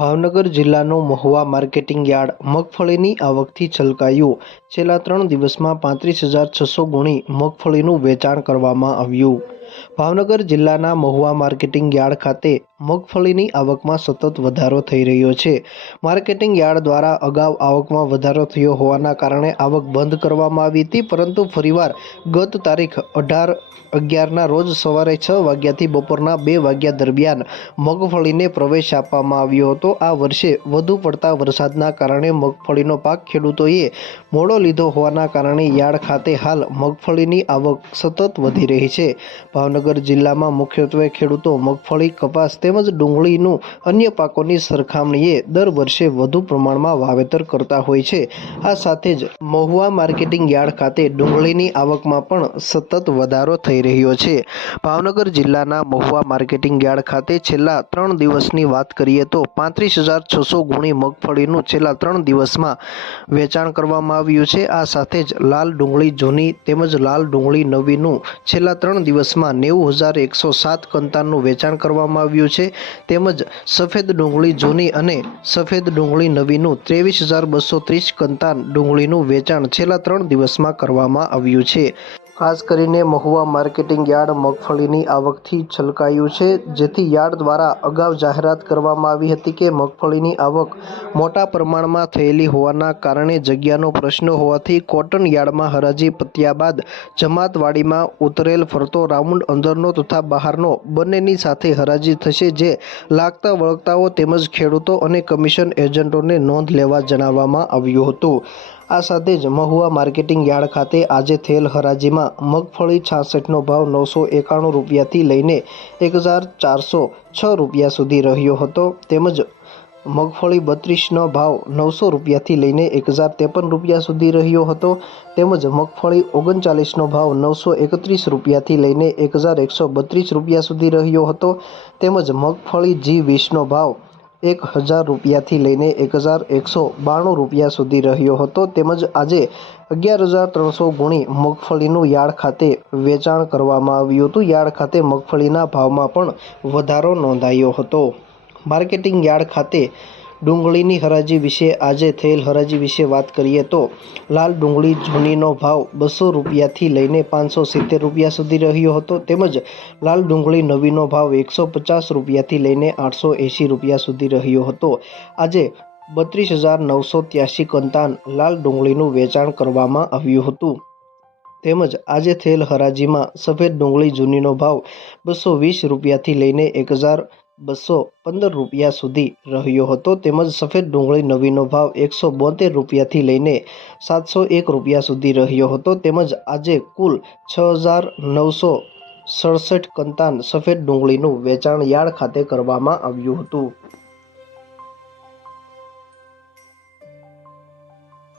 ભાવનગર જિલ્લાનું Mahuva marketing yard મગફળીની આવકથી છલકાયું. છેલ્લા ત્રણ દિવસમાં પાંત્રીસ હજાર છસો ગુણી મગફળીનું વેચાણ કરવામાં આવ્યું. ભાવનગર જિલ્લાના મહુવા માર્કેટિંગ યાર્ડ ખાતે મગફળીની આવકમાં સતત વધારો થઈ રહ્યો છે. માર્કેટિંગ યાર્ડ દ્વારા અગાઉ આવકમાં વધારો થયો હોવાના કારણે આવક બંધ કરવામાં આવી હતી, પરંતુ ફરીવાર ગત તારીખ અઢાર અગિયારના રોજ સવારે છ વાગ્યાથી બપોરના બે વાગ્યા દરમિયાન મગફળીને પ્રવેશ આપવામાં આવ્યો હતો. આ વર્ષે વધુ પડતા વરસાદના કારણે મગફળીનો પાક ખેડૂતોએ મોડો લીધો હોવાના કારણે યાર્ડ ખાતે હાલ મગફળીની આવક સતત વધી રહી છે. ભાવનગર જિલ્લામાં મુખ્યત્વે ખેડૂતો મગફળી, કપાસ તેમજ ડુંગળીનું અન્ય પાકોની સરખામણીએ દર વર્ષે વધુ પ્રમાણમાં વાવેતર કરતા હોય છે. આ સાથે જ મહુવા માર્કેટિંગ યાર્ડ ખાતે ડુંગળીની આવકમાં પણ સતત વધારો થઈ રહ્યો છે. ભાવનગર જિલ્લાના મહુવા માર્કેટિંગ યાર્ડ ખાતે છેલ્લા ત્રણ દિવસની વાત કરીએ તો પાંત્રીસ હજાર છસો ગુણી મગફળીનું છેલ્લા ત્રણ દિવસમાં વેચાણ કરવામાં આવ્યું છે. આ સાથે જ લાલ ડુંગળી જૂની તેમજ લાલ ડુંગળી નવીનું છેલ્લા ત્રણ દિવસમાં નેવું હજાર એકસો સાત કંતાનનું વેચાણ કરવામાં આવ્યું છે. તેમજ સફેદ ડુંગળી જૂની અને સફેદ ડુંગળી નવીનું ત્રેવીસ હજાર બસો ત્રીસ કંતાન ડુંગળીનું વેચાણ છેલ્લા ત્રણ દિવસમાં કરવામાં આવ્યું છે. ખાસ કરીને મહુવા માર્કેટિંગ યાર્ડ મગફળીની આવકથી છલકાયું છે, જેથી યાર્ડ દ્વારા અગાઉ જાહેરાત કરવામાં આવી હતી કે મગફળીની આવક મોટા પ્રમાણમાં થયેલી હોવાના કારણે જગ્યાનો પ્રશ્ન હોવાથી કોટન યાર્ડમાં હરાજી પત્યા બાદ જમાતવાડીમાં ઉતરેલ ફરતો રાઉન્ડ અંદરનો તથા બહારનો બંનેની સાથે હરાજી થશે, જે લાગતા વળગતાઓ તેમજ ખેડૂતો અને કમિશન એજન્ટોને નોંધ લેવા જણાવવામાં આવ્યું હતું. આ સાથે જ મહુવા માર્કેટિંગ યાર્ડ ખાતે આજે થયેલ હરાજીમાં મગફળી છાસઠનો ભાવ નવસો એકાણું રૂપિયાથી લઈને એક હજાર ચારસો છ રૂપિયા સુધી રહ્યો હતો. તેમજ મગફળી બત્રીસનો ભાવ નવસો રૂપિયાથી લઈને એક હજાર ત્રેપન રૂપિયા સુધી રહ્યો હતો. તેમજ મગફળી ઓગણચાલીસનો ભાવ નવસો એકત્રીસ રૂપિયાથી લઈને એક હજાર એકસો બત્રીસ રૂપિયા સુધી રહ્યો હતો. તેમજ મગફળી જી વીસનો ભાવ એક હજાર રૂપિયાથી લઈને એક હજાર એકસો બાણું રૂપિયા સુધી રહ્યો હતો. તેમજ આજે અગિયાર હજાર ત્રણસો ગુણી મગફળીનું યાર્ડ ખાતે વેચાણ કરવામાં આવ્યું હતું. યાર્ડ ખાતે મગફળીના ભાવમાં પણ વધારો નોંધાયો હતો. માર્કેટિંગ યાર્ડ ખાતે ડુંગળીની હરાજી વિશે આજે થયેલ હરાજી વિશે વાત કરીએ તો, લાલ ડુંગળી જૂનીનો ભાવ બસો રૂપિયાથી લઈને પાંચસો સિત્તેર રૂપિયા સુધી રહ્યો હતો. તેમજ લાલ ડુંગળી નવીનો ભાવ એકસો પચાસ રૂપિયાથી લઈને આઠસો એંશી રૂપિયા સુધી રહ્યો હતો. આજે બત્રીસ હજાર નવસો ત્યાસી કંતાન લાલ ડુંગળીનું વેચાણ કરવામાં આવ્યું હતું. તેમજ આજે થયેલ હરાજીમાં સફેદ ડુંગળી જૂનીનો ભાવ બસો વીસ રૂપિયાથી લઈને એક હજાર બસો પંદર રૂપિયા સુધી રહ્યો હતો. તેમજ સફેદ ડુંગળી નવીનો ભાવ એકસો બોતેર રૂપિયાથી લઈને સાતસો એક રૂપિયા સુધી રહ્યો હતો. તેમજ આજે કુલ છ હજાર નવસો સડસઠ કંતાન સફેદ ડુંગળીનું વેચાણ યાર્ડ ખાતે કરવામાં આવ્યું હતું.